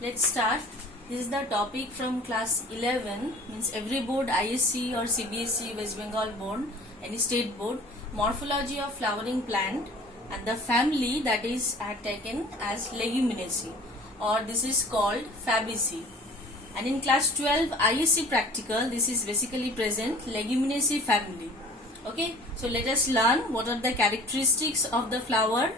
Let's start. This is the topic from class 11, means every board, ISC or CBSE, West Bengal board, any state board, morphology of flowering plant, and the family that is taken as Leguminosae, or this is called Fabaceae. And in class 12 ISC practical, this is basically present Leguminosae family. Okay, so let us learn what are the characteristics of the flower.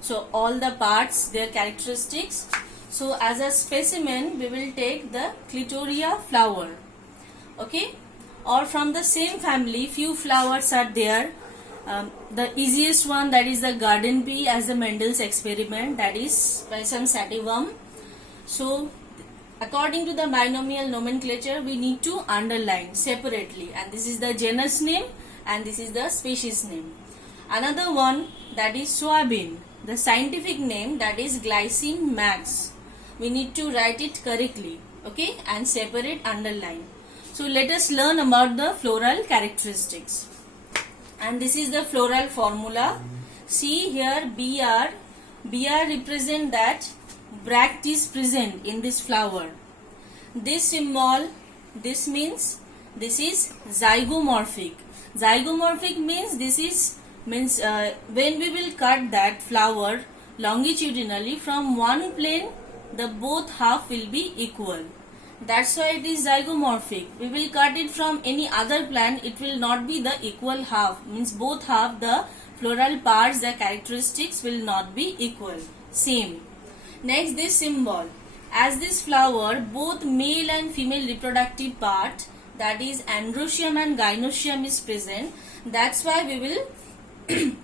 So all the parts, their characteristics. So as a specimen, we will take the Clitoria flower. Okay, or from the same family, few flowers are there. The easiest one, that is the garden pea, as the Mendel's experiment, that is Pisum sativum. So according to the binomial nomenclature, we need to underline separately, and this is the genus name and this is the species name. Another one, that is soybean, the scientific name, that is Glycine max. We need to write it correctly, okay, and separate, underline. So let us learn about the floral characteristics. And this is the floral formula. See here, BR represent that bract is present in this flower. This symbol, this means this is zygomorphic. Zygomorphic means this is when we will cut that flower longitudinally from one plane, the both half will be equal. That's why it is zygomorphic. We will cut it from any other plant, it will not be the equal half. Means both half, the floral parts, the characteristics will not be equal. Same. Next, this symbol. As this flower, both male and female reproductive part, that is androecium and gynoecium, is present. That's why we will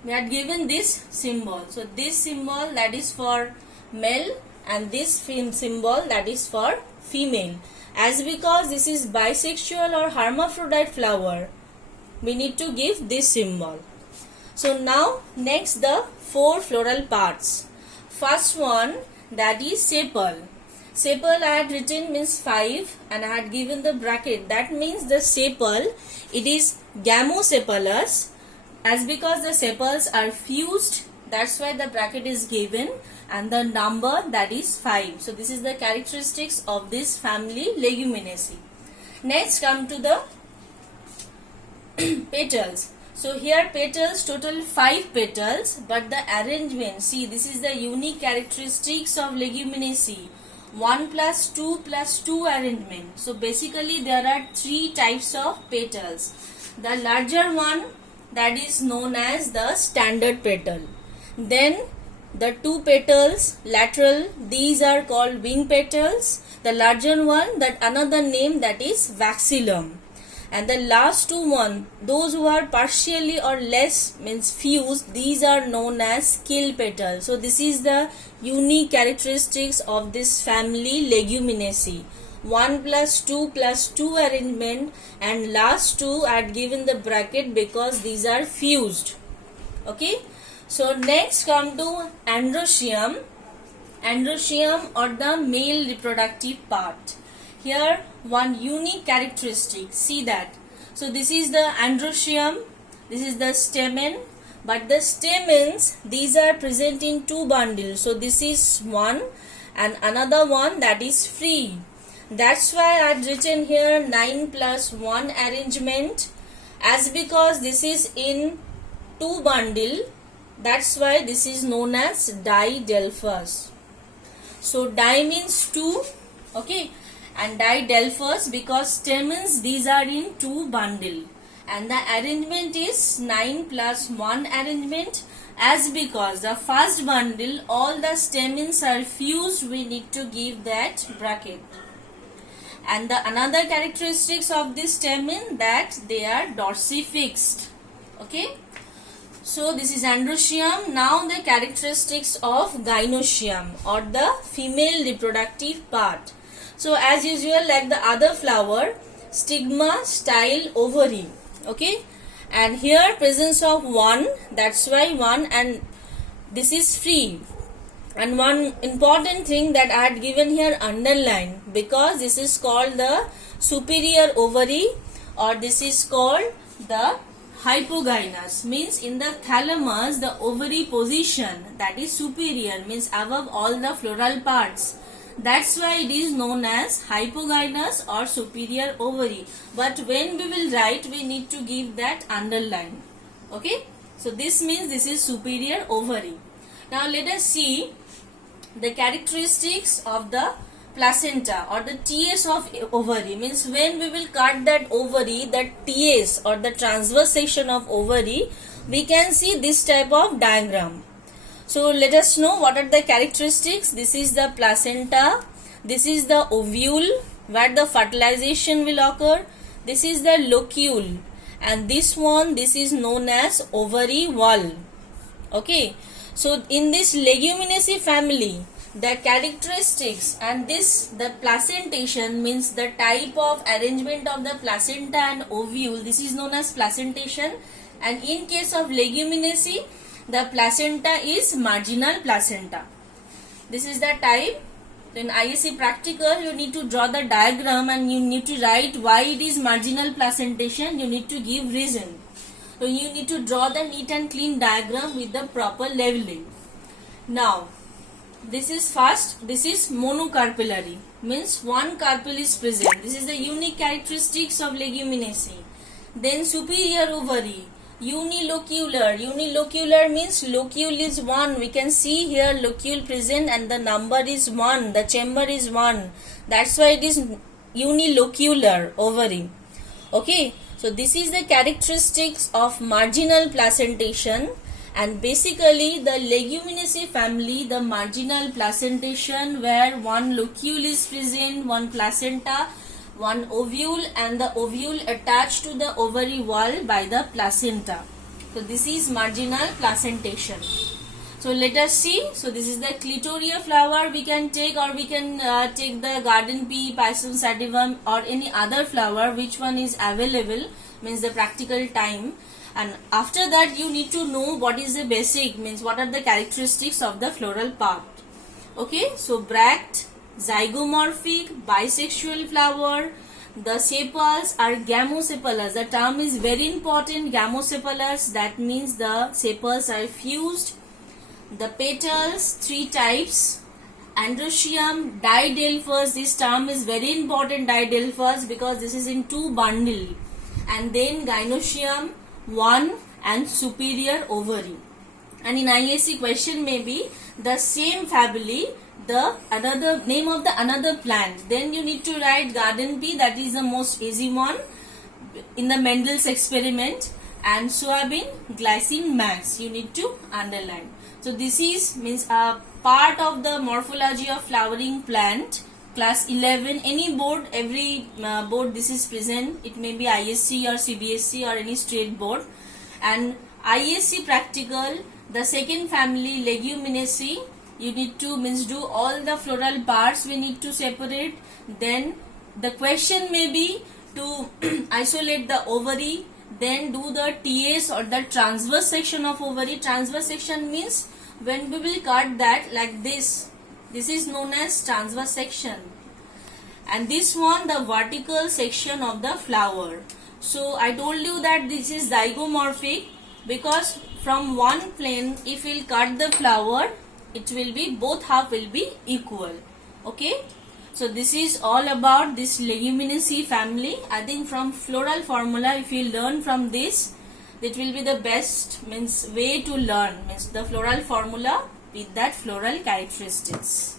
we are given this symbol. So this symbol, that is for male, and this symbol, that is for female. As because this is bisexual or hermaphrodite flower, we need to give this symbol. So now next, the four floral parts. First one, that is sepal. Sepal I had written means 5 and I had given the bracket. That means the sepal, it is gamosepalous. As because the sepals are fused, that's why the bracket is given, and the number, that is 5. So this is the characteristics of this family Leguminosae. Next, come to the petals. So here petals, total 5 petals, but the arrangement, see, this is the unique characteristics of Leguminosae. 1 plus 2 plus 2 arrangement. So basically there are 3 types of petals. The larger one, that is known as the standard petal. Then the 2 petals lateral, these are called wing petals. The larger one, that another name, that is vexillum. And the last 2 one, those who are partially or less means fused, these are known as skill petals. So this is the unique characteristics of this family Leguminosae. 1 plus 2 plus 2 arrangement, and last 2 I had given the bracket because these are fused. Okay. So next come to androecium. Androecium, or the male reproductive part. Here one unique characteristic, see that. So this is the androecium, this is the stamen, but the stamens, these are present in 2 bundles. So this is one and another one, that is free. That's why I had written here 9 plus 1 arrangement, as because this is in 2 bundle, that's why this is known as didelphous. So di means 2, okay, and didelphous because stamens, these are in 2 bundle, and the arrangement is 9 plus 1 arrangement, as because the first bundle all the stamens are fused, we need to give that bracket. And the another characteristics of this stamen, that they are dorsifixed. Okay. So this is androecium. Now the characteristics of gynoecium, or the female reproductive part. So as usual, like the other flower, stigma, style, ovary. Okay. And here presence of 1, that's why 1, and this is free. And one important thing that I had given here underline, because this is called the superior ovary, or this is called the hypogynous, means in the thalamus the ovary position, that is superior, means above all the floral parts. That's why it is known as hypogynous or superior ovary. But when we will write, we need to give that underline. Okay. So this means this is superior ovary. Now let us see the characteristics of the placenta or the TS of ovary. Means when we will cut that ovary, that TS or the transverse section of ovary, we can see this type of diagram. So let us know what are the characteristics. This is the placenta, this is the ovule where the fertilization will occur, this is the locule, and this one, this is known as ovary wall. Okay, so in this Leguminosae family, the characteristics and the placentation means the type of arrangement of the placenta and ovule, this is known as placentation. And in case of Leguminosae, the placenta is marginal placenta. This is the type. In ISC practical, you need to draw the diagram and you need to write why it is marginal placentation. You need to give reason. So you need to draw the neat and clean diagram with the proper leveling. Now, this is first, this is monocarpellary, means one carpel is present. This is the unique characteristics of Leguminosae. Then superior ovary, unilocular. Unilocular means locule is 1. We can see here locule present and the number is 1. The chamber is 1. That's why it is unilocular ovary. Okay. So this is the characteristics of marginal placentation. And basically the Leguminosae family, the marginal placentation where one locule is present, one placenta, one ovule, and the ovule attached to the ovary wall by the placenta. So this is marginal placentation. So let us see. So this is the clitoria flower we can take, or we can take the garden pea, Pisum sativum, or any other flower which one is available, means the practical time. And after that you need to know what is the basic, means what are the characteristics of the floral part. Okay, so bract, zygomorphic, bisexual flower. The sepals are gamosepalous. The term is very important, gamosepalous. That means the sepals are fused. The petals, 3 types. Androecium, didelphous. This term is very important, didelphous, because this is in 2 bundle. And then gynoecium, 1, and superior ovary. And in ISC question may be the same family, the another name of the another plant. Then you need to write garden pea, that is the most easy one in the Mendel's experiment, and soybean, glycine max, you need to underline. So this is means a part of the morphology of flowering plant. Class 11, any board, every board this is present. It may be ISC or CBSE or any state board. And ISC practical, the second family Leguminosae, you need to means do all the floral parts we need to separate. Then the question may be to isolate the ovary, then do the TS or the transverse section of ovary. Transverse section means when we will cut that like this. This is known as transverse section. And this one, the vertical section of the flower. So I told you that this is zygomorphic, because from one plane if we will cut the flower, it will be both half will be equal. Okay. So this is all about this Leguminosae family. I think from floral formula, if you learn from this, it will be the best means way to learn, means the floral formula with that floral characteristics.